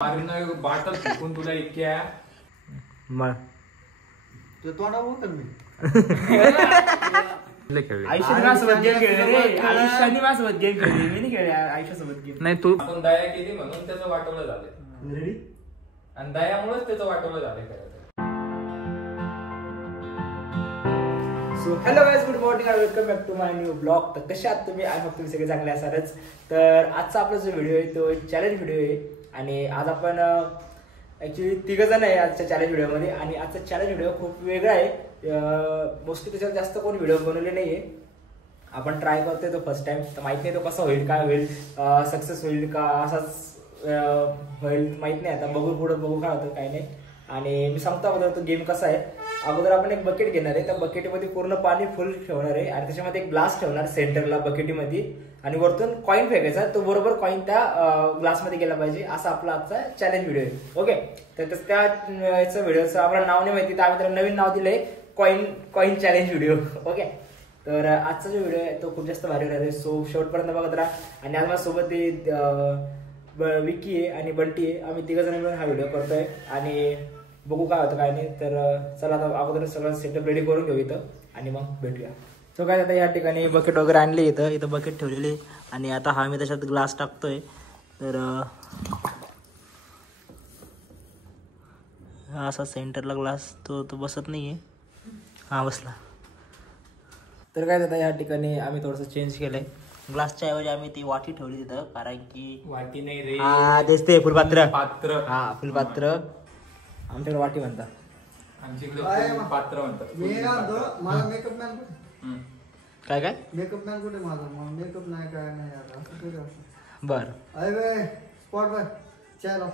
Bottle फेकून तुला इतक्या मग तो तोंडा बोलतो मी आयुष्याने माझ्यासोबत गेम खेळले रे. आयुष्याने माझ्यासोबत गेम खेळले. मी नाही खेळले आयुष्यासोबत गेम. नाही तू आपण दया केली म्हणून त्याचं वाटवलं झालं. रेडी आणि दयामुळेच त्याचं वाटवलं झालं खरं. So hello guys, good morning आणि welcome back to my new blog. तर कशा आहात तुम्ही? आय होप तुम्ही सगळे चांगले असालच. तर आजचा आपला जो व्हिडिओ आहे तो चॅलेंज व्हिडिओ आहे. आणि आज आपण ॲक्च्युली तिघ जण आहे आजच्या चॅलेंज व्हिडिओमध्ये. आणि आजचा चॅलेंज व्हिडिओ खूप वेगळा आहे. मोस्टली त्याच्यावर जास्त कोण व्हिडिओ बनवले नाही आहे. आपण ट्राय करतोय तो फर्स्ट टाइम. तर माहित नाही तो कसा होईल, काय होईल, सक्सेस होईल का असाच होईल माहित नाही. आता बघू पुढं बघू काय होतं काय नाही. आणि मी सांगतो अगोदर तो गेम कसा आहे. अगोदर आपण एक बकेट घेणार आहे. त्या बकेटमध्ये पूर्ण पाणी फुल ठेवणार आहे आणि त्याच्यामध्ये एक ग्लास ठेवणार सेंटरला बकेटीमध्ये. आणि वरतून कॉईन फेकायचा. तो बरोबर कॉईन त्या ग्लासमध्ये गेला पाहिजे. असा आपला आजचा चॅलेंज व्हिडिओ आहे. ओके, तर त्या याचं व्हिडिओचं आपल्याला नाव नाही माहिती, तर आम्ही त्याला नवीन नाव दिलंय कॉईन चॅलेंज व्हिडिओ. ओके, तर आजचा जो व्हिडिओ आहे तो खूप जास्त भारी होणार आहे. सो शेवटपर्यंत बघत राहा. आणि आज माझ्यासोबत विक्की आहे आणि बंटी आहे. आम्ही तिघ जण मिळून हा व्हिडिओ करतोय आणि बघू काय होतं काय नाही. तर चला आता अगोदर सगळं सेटअप रेडी करून घेऊ इथं आणि मग भेटूया. सो काय आता या ठिकाणी बकेट वगैरे आणली. इथं बकेट ठेवलेली आणि आता हा मी त्याच्यात ग्लास टाकतोय. तर असा सेंटरला ग्लास तो बसत नाहीये. हा बसला. तर काय आता या ठिकाणी आम्ही थोडंसं चेंज केलंय. ग्लासच्या ऐवजी आम्ही ती वाटी ठेवली तिथं, कारण की वाटी नाही रे, हा तेच ते फुलपात्र. पात्र. हा फुलपात्र, आमच्याकडे वाटी म्हणतात. आमच्याकडे पात्र म्हणतात. मी काय म्हणतो, माझा मेकअप मॅन काय काय मेकअप मॅन कुठे माझा मेकअप नाही काय नाही आता असं कुठे असं. बर अरे बे स्पॉट बाय चाय लाव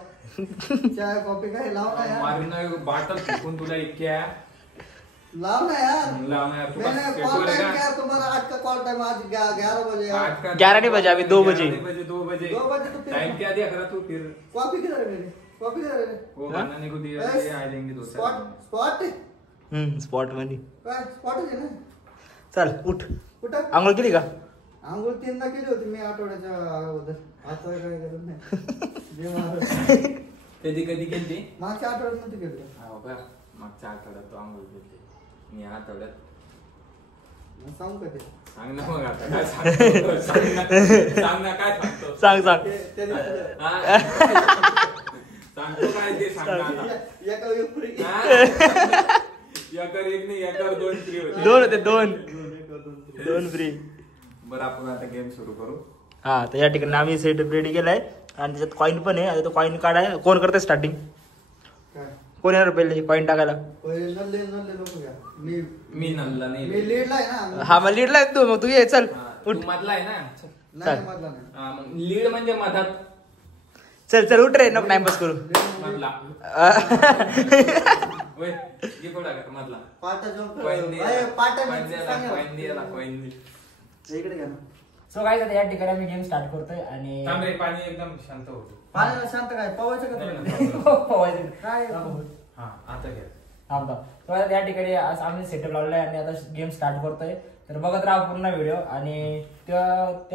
चाय कॉफी काय लाव ना यार. मारीनं बाटल फेकून तुला इतक्या लाव ना यार. लाव ना यार. तू मैंने बस कॉल पेपर टाइम का? किया तुम्हारा आज का कॉल टाइम आज 11 बजे यार. 11 नहीं बजे, अभी 2 बजे. 2 बजे 2 बजे तो फिर टाइम क्या दिया करा तू फिर. कॉफी किधर है मेरी कॉफी किधर है वो बनाने को दिया ये आ जाएंगे दो स्पॉट स्पॉट स्पॉट मध्ये काय स्पॉट आहे ना. चल उठ. कुठं आंघोळ केली का? आंघोळ 3दा केली होती मी आठवड्याच्या अगोदर. आता काय करत नाही. कधी कधी केली मागच्या आठवड्यात नव्हती केली. हो का, मागच्या आठवड्यात तो आंघोळ केली. मी आठवड्यात सांगू का ते सांग ना मग आता काय सांगतो. सांग ना काय सांगतो. सांग हा. सांगतो काय ते सांग ना आता. एका वेळी एकर एक नाही एकर 2 फ्री होते. 2 होते 2 फ्री. बरं आपण आता गेम सुरू करू. हा, तर या ठिकाणी आम्ही सेट रेडी केलाय आणि त्याच्यात कॉईन पण आहे. आता तो कॉईन काढाय कोण करते स्टार्टिंग? काय कोण येणार पहिले कॉईन टाकायला? पहिले नल्ले लोक घ्या. मी नल्ला नाही. मी लीडला आहे ना. हा, मग लीडला आहे तू. मग तू ये, चल तू उठ. मधला आहे ना. नाही मधला नाही. हा, मग लीड म्हणजे मधात. चल उठ रे, नको टाइमपास करू. मधला होय ये कोण आहे मधला. पाटा जो कॉइन पाटा कॉइन इकडे घ्या ना. सो काय आता या ठिकाणी आम्ही गेम स्टार्ट करतोय आणि थांब रे, पाणी एकदम शांत होतं. पाण्याला शांत काय पवायचं का नाही, तुला? नाही. काय हा आता घ्या. थांबतो. तर या ठिकाणी आज आम्ही सेटअप लावलेला आहे आणि आता गेम स्टार्ट करतोय. तर बघत राहा पूर्ण व्हिडिओ. आणि त्या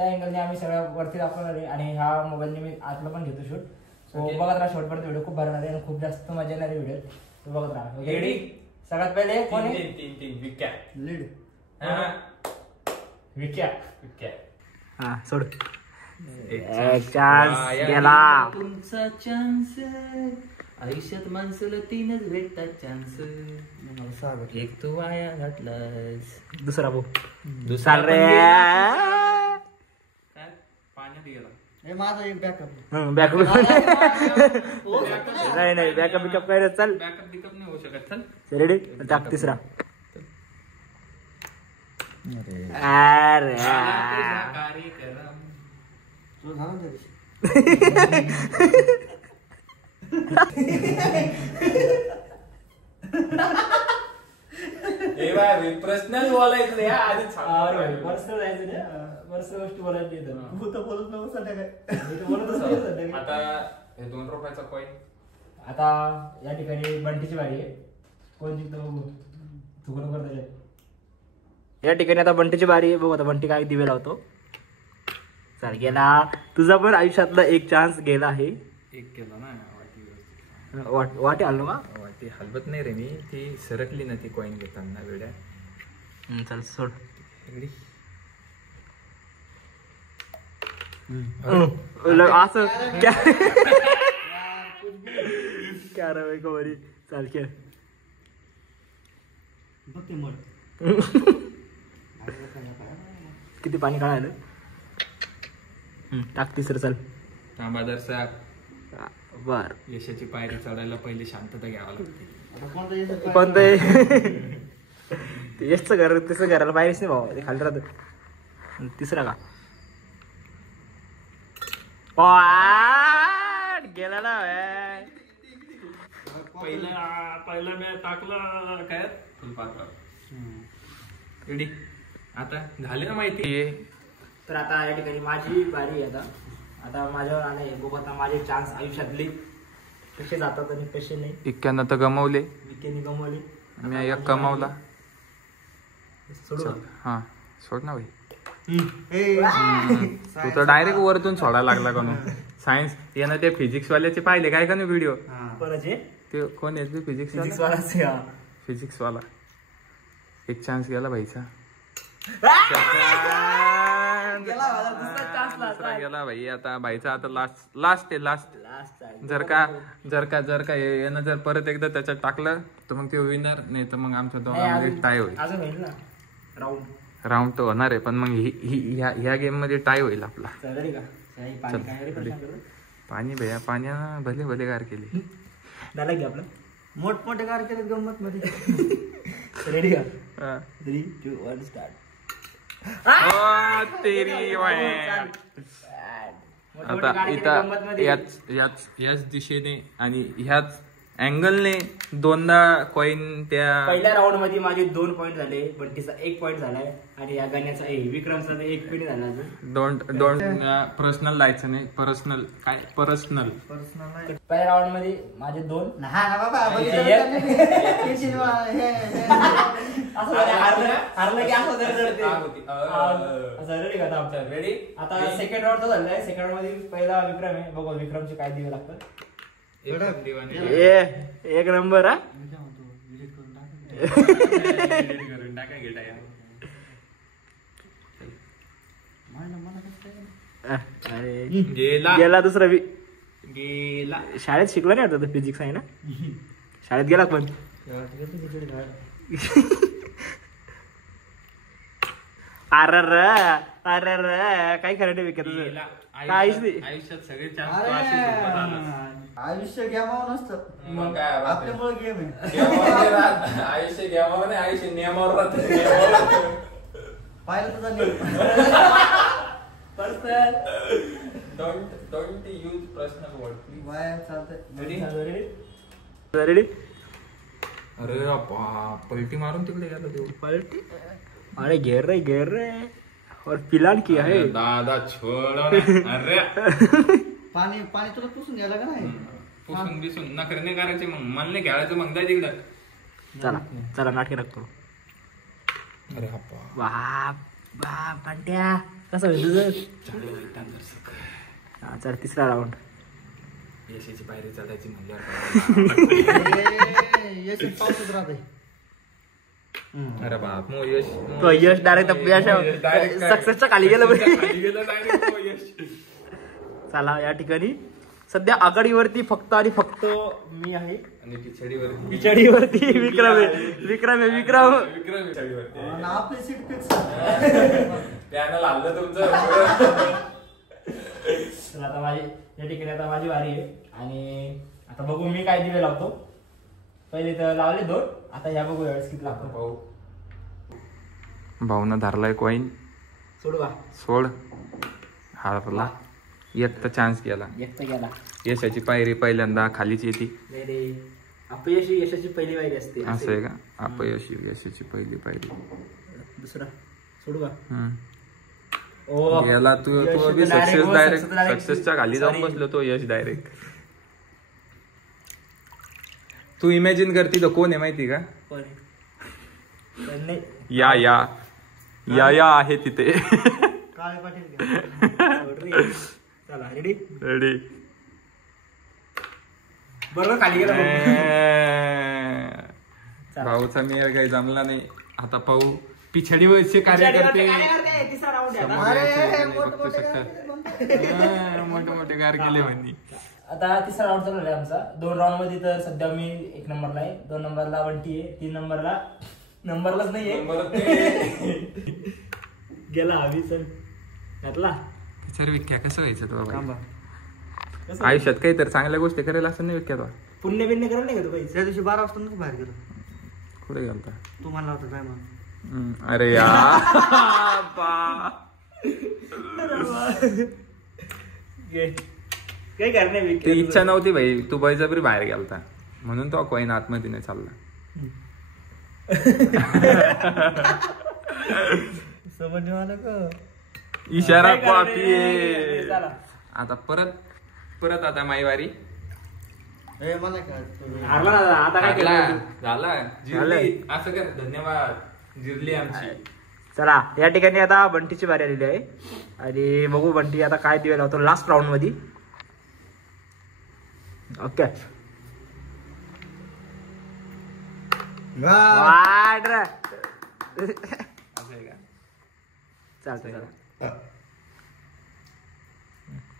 अँगलने आम्ही सगळ्या वरती दाखवणार आहे आणि ह्या मोबाईलने मी आतलं पण घेतो शूट. सो बघत राहा शेवटपर्यंत. व्हिडिओ खूप भरणार आहे आणि खूप जास्त मजा येणार आहे व्हिडिओ. तर बघत राहा. रेडी? सगळ्यात पहिले कोण आहे? 3 विक्या. लीड विक्या. हा, सोड. एक चान्स गेला. तुमचा चान्स आयुष्यात माणसाला 3च भेटतात चान्स. एक तू वाया घातलास, दुसरा भाऊ दुसरा रे. काय पाण्यात गेला. हे माझा एक बॅकअप. बॅकअप नाही बॅकअप बिकअप काय रे. चल बॅकअप बिकअप नाही होऊ शकत. चल रेडी, टाक तिसरा. अरे कार्यक्रम तो झाला त्या दिवशी. ए बाय पर्सनल बोलायचं रे आधी सांग. पर्सनल गोष्टी बोलायची. तू तर बोलत नव्हतं सध्या काय. आता हे 2 रुपयाचा कॉइन. आता या ठिकाणी बंटीची बारी आहे. कोण जिंकतो बघू. तू कोण करतो? या ठिकाणी आता बंटीची बारी आहे. बघू आता बंटी काय दिवे लावतो. चल गेला. तुझा पण आयुष्यातला एक चान्स गेला आहे. एक केला ना. वाटे हल्लो का ती हलवत नाही रे मी, ती सरकली ना ती कॉईन घेताना वेड्या. चल सोड. असं कॅरम कबरी चाल खेळ. किती पाणी काढायला टाक तिसरं. चाल थांबा दर्शक. बर यशाची पायरी चढायला पहिले शांतता घ्यावं लागते. कोणतं यशचं घर तसं घराला पाहिजेच नाही भाऊ, ते खाली राहत. तिसरा का गेला ना पहिला मी टाकलं काय फुलपात्र. रेडी आता झाले ना माहिती. तर आता या ठिकाणी माझी बारी आहे. आता माझ्यावर आले बघू आता माझे चान्स आयुष्यातले कसे जातात आणि कसे नाही. 91 तर गमावले, विकेनी गमवले, मी एक कमावला. सोडू हा सोड ना भाई. तू तर डायरेक्ट वरतून सोडायला लागला का? सायन्स यानं ते फिजिक्स वाल्याचे पाहिले काय का नाही व्हिडिओ? ते कोण आहे फिजिक्स वाला? एक चान्स गेला भाईचा. गेला भाई. आता भाईचा आता लास्ट आहे लास्ट. जर का यानं जर परत एकदा त्याच्यात टाकलं तर मग ते विनर, नाही तर मग आमच्या दोघांमध्ये टाय होईल. राऊंड तर होणार आहे पण मग ह्या गेम मध्ये टाय होईल आपला. पाणी भैया पाण्या भले भले गार केले. आपलं मोठमोठे कार केले गंमत मध्ये. रेडी का? 3, 2, 1 स्टार्ट. आता इथं याच दिशेने आणि ह्याच अँगलने दोनदा कॉइन त्या पहिल्या राऊंड मध्ये माझे 2 पॉईंट झाले, बंटीचा 1 पॉईंट झालाय आणि या गाण्याचा विक्रमचा 1 पॉईंट झाला. डोंट पर्सनल जायचं नाही. पर्सनल पहिल्या राऊंड मध्ये माझे 2. रेडी. आता सेकंड राऊंड झालाय. सेकंड राऊंड मध्ये पहिला विक्रम आहे. बघू विक्रमचे काय दिवे लागतात. एक नंबर. हा गेला दुसरा गेला. शाळेत शिकलो नाही वाटत फिजिक्स आहे ना? शाळेत गेला पण अरे काय खरं नाही विकत काहीच नाही आयुष्यात सगळे आयुष्य घ्यावं नसतं, मग काय आपल्यामुळे गेम आहे. आयुष्य घ्यावं नाही, आयुष्य नियमावर राहतं. पाहिलं तुझा नियम. Don't use personal word. Ready. अरे पलटी मारून तिकडे गेला देऊ. पलटी अरे घेर रे और फिलहाल किया है दादा छोड़. अरे पाणी तुला पुसून घ्यायला का नाही? पुसून बिसून नखरे नाही करायचे. मग मला नाही खेळायचं. मग जाय तिकडं. चला नाटके लागतो. अरे बाप पांट्या कसं होईल तुझं? चल तिसरा राऊंड. यशाची पायरी चढायची म्हणल्यावर पाऊसच राहते. अरे बाप यश डायरेक्ट सक्सेसच्या खाली गेलं. चला या ठिकाणी सध्या आघाडीवरती फक्त आणि फक्त मी आहे आणि पिछडीवरती विक्रम आहे. आपली सीट फिक्स. पॅनल आलं तुमचं. चला आता या ठिकाणी आता माझी वारी आहे आणि आता बघू मी काय दिवे लावतो. पहिले तर लावले 2. आता ह्या बघू यावेळेस किती लागतो. भाऊनं धरलाय कॉईन. सोडू का? सोड. हारला. एक तर चान्स गेला. यशाची पायरी पहिल्यांदा खालीच येते. अपयश यशाची पहिली पायरी असते. असं आहे का? अपयश यशाची पहिली पायरी. दुसरा सोडू का? गेला. तू सक्सेसच्या खाली जाऊन बसलो तो यश डायरेक्ट. तू इमॅजिन करती तो कोण आहे माहिती का? या आहे तिथे. काळे पाटील. चला रेडी. बरोबर खाली गेला भाऊचा मेळ काही जमला नाही. आता पाहू पिछडी वरचे कार्यकर्ते तिसरा राऊंड आहे आता. अरे मोठे मोठे कार केले म्हणजे. आता तिसरा राऊंड चालू आहे आमचा. 2 राऊंड मध्ये तर सध्या मी 1 नंबरला आहे, 2 नंबरला बंटी आहे, 3 नंबरला नंबरलाच नाहीये गेला हवी सर घातला. सर विख्या कसं व्हायचं तो बाबा आयुष्यात काही तर चांगल्या गोष्टी करायला असं नाही विख्या तो. पुण्य बिण्य करायला नाही का तू पैसे? त्या दिवशी 12 वाजता बाहेर गेलो. कुठे गेलता? तू म्हणला होता काय म्हणून. अरे यार काही करणे मी ती इच्छा नव्हती भाई, तू बळजबरी बाहेर गेलता म्हणून तो कोईन आतमध्ये नाही चालला. समज मला का इशारा कॉपी. आता परत आता माईवारी मला काय हारला ना आता काय केलं? झाला जिरली. असं कर. धन्यवाद जिरली आमची. चला या ठिकाणी आता बंटीची बारी आलेली आहे आणि बघू बंटी आता काय दिवे लावतो लास्ट राऊंड मध्ये. ओके चालतं चला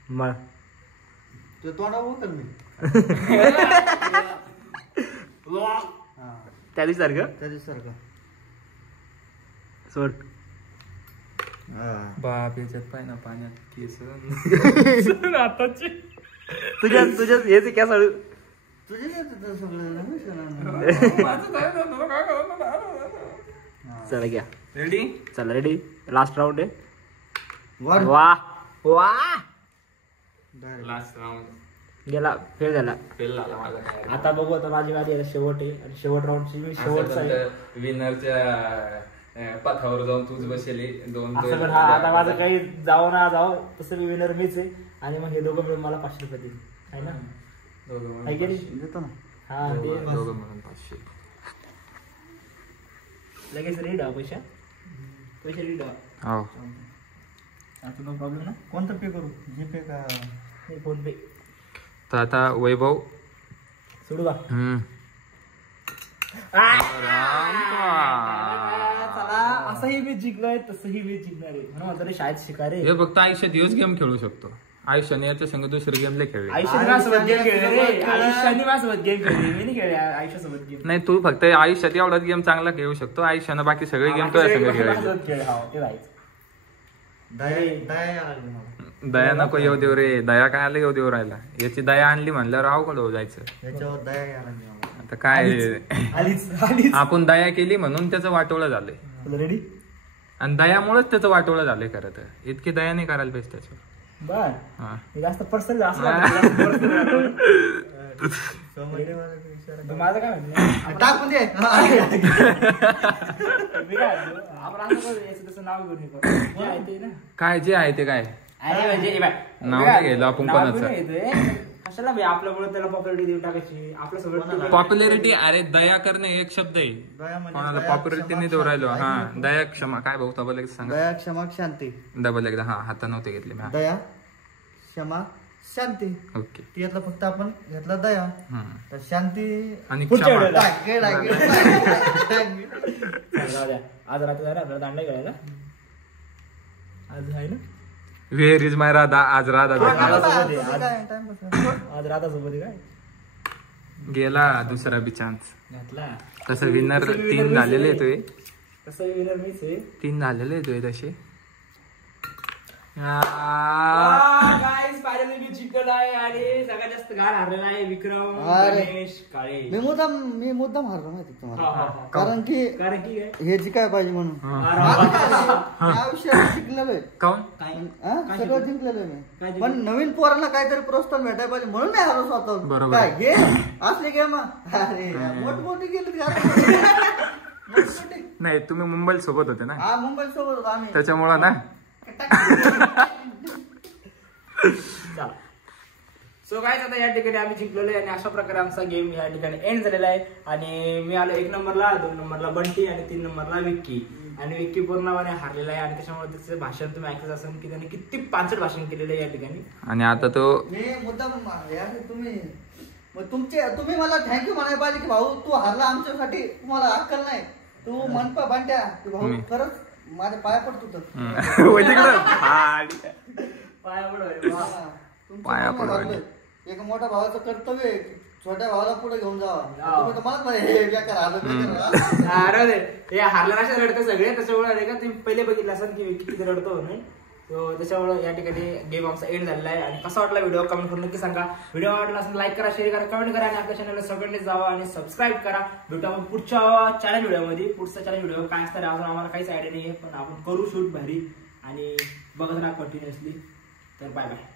मग तो तोंडा बोलतो मी त्या दिवशी सारखं त्याच्यासारखं सोड. बाप याच्यात पाय ना पाण्यात केस आताची तुझ्या हेच क्या साडू चला घ्या. रेडी? चला रेडी. लास्ट राऊंड आहे. वर वा वा लास्ट राऊंड गेला फेल झाला. फेल झाला माझा. काय आता बघू आता माझी गाडी आहे शेवट आहे आणि शेवट राऊंडची मी शेवटचा आहे. विनरच्या पथावर जाऊन तूच बसेली. दोन असं पण हा आता माझं काही जावं ना जावं तसं मी विनर मीच आहे आणि मग हे दोघं मिळून मला 500 रुपये देईल आहे ना. आहे की नाही? देतो ना. हा दे. दोघं म्हणून 500. लगेच रेडी हा पैसे रेडी हा. हो आता नो प्रॉब्लेम ना. कोणतं पे करू? जीपे का फोन पे? तर आता वैभव सोडू का? चला असंही मी जिंकलोय तसंही मी जिंकणार आहे म्हणून आता शाळेत शिकार आहे. हे फक्त आयुष्यात दिवस गेम खेळू शकतो. आयुष्याने याच्या संग दुसरे गेम लय खेळले. आयुष्याने माझ्यासोबत गेम खेळले रे. आयुष्याने माझ्यासोबत गेम खेळले मी नाही खेळले आयुष्यासोबत गेम. नाही तू फक्त आयुष्यात एवढाच गेम चांगला खेळू शकतो. आयुष्यानं बाकी सगळे गेम तुझ्या संग खेळायचे. खेळ हा ते राहायचं. दया नको येऊ देऊ रे. दया काय आलं येऊ देऊ राहिला. याची दया आणली म्हणल्यावर अवघड होऊ जायचं. याच्यावर दया यायला नाही. आता काय आलीच आपण दया केली म्हणून त्याचं वाटोळं झालंय रेडी. आणि दयामुळेच त्याचं वाटोळं झालंय. खरं तर इतकी दया नाही करायला पाहिजे त्याच्यावर. बर हा जास्त पर्सनल असं माझं काय म्हणते टाकून दे. मी काय आपण असं करू तसं नाव घेऊन जे आहे ते ना. काय जे आहे ते काय अरे म्हणजे नाव नाही घ्यायला आपण कोणाचं. कशाला भाई आपल्यामुळे त्याला पॉप्युलरिटी देऊन टाकायची. आपल्या सगळं पॉप्युलरिटी. अरे दया करणे एक शब्द आहे. कोणाला पॉप्युलरिटी नाही देऊ राहिलो. हा दया क्षमा काय भाऊ डबल एक सांगा. दया क्षमा शांती. डबल एकदा. हा हाता नव्हते घेतले मी. दया क्षमा शांती. ओके ती यातला फक्त आपण घेतला दया तर शांती आणि पुढच्या क्षमा. आज रात्री जाणार आपल्याला दांडा खेळायला. आज आहे ना वेअर इज माय राधा. आज राधा आज राधा सोबत काय गेला दुसरा बी चान्स. घातला. तसं विनर 3 झालेले येतोय. तसं विनर मीच आहे. 3 झालेले येतोय तसे. गाइस फायनली मी जिंकलो आहे आणि सगळ्यात जास्त गाड हारलेला आहे विक्रम गणेश काळे. मी मुद्दाम हारलो माहिती तुम्हाला. कारण की काय हे जिंकाय पाहिजे म्हणून आयुष्यात शिकलेलो आहे. काऊन सगळं जिंकलेलं आहे मी. पण नवीन पोरांना काहीतरी प्रोत्साहन भेटायला पाहिजे म्हणून मी हारलो स्वतः. बरोबर. काय घे असले गेम. अरे मोठमोठी गेली. नाही तुम्ही मुंबईला सोबत होते ना. हा मुंबई सोबत होतो आम्ही. त्याच्यामुळं ना. सो गाइस आता या ठिकाणी आम्ही जिंकलेलो आहे आणि अशा प्रकारे आमचा गेम या ठिकाणी एंड झालेला आहे. आणि मी आलो 1 नंबरला, 2 नंबरला बंटी आणि 3 नंबरला विक्की. आणि विक्की पूर्णपणे हारलेला आहे आणि त्याच्यामुळे त्याचं भाषण तुम्ही ऐकत असाल की त्याने किती 5 भाषण केलेलं आहे या ठिकाणी. आणि आता तो मी मुद्दाम तुम्ही मग तुम्ही मला थँक्यू म्हणायला पाहिजे की भाऊ तू हारला आमच्यासाठी, तुम्हाला अक्कल नाही. तू म्हणपा बांट्या की भाऊ खरंच माझ्या पाया पडतो तर पाया पड. एक मोठ्या भावाचं कर्तव्य आहे छोट्या भावाला पुढे घेऊन जावा. तुम्ही तर मला हे हारला अशा रडतं सगळे, त्याच्यामुळे का तुम्ही पहिले बघितलं असाल की किती रडतो नाही. तो त्याच्यामुळे या ठिकाणी गेम आमचा एंड झालेला आहे. आणि कसा वाटला व्हिडिओ कमेंट करून नक्की सांगा. व्हिडिओ आवडला असेल लाईक करा, शेअर करा, कमेंट करा आणि आपल्या चॅनलला सगळ्यांनी जावा आणि सबस्क्राईब करा. भेटू आपण पुढच्या चॅलेंज व्हिडिओमध्ये. पुढचा चॅलेंज व्हिडिओ काय असणार अजून आम्हाला काहीच आयडिया नाही आहे, पण आपण करू शूट भारी आणि बघत राहा कंटिन्युअसली. तर बाय बाय.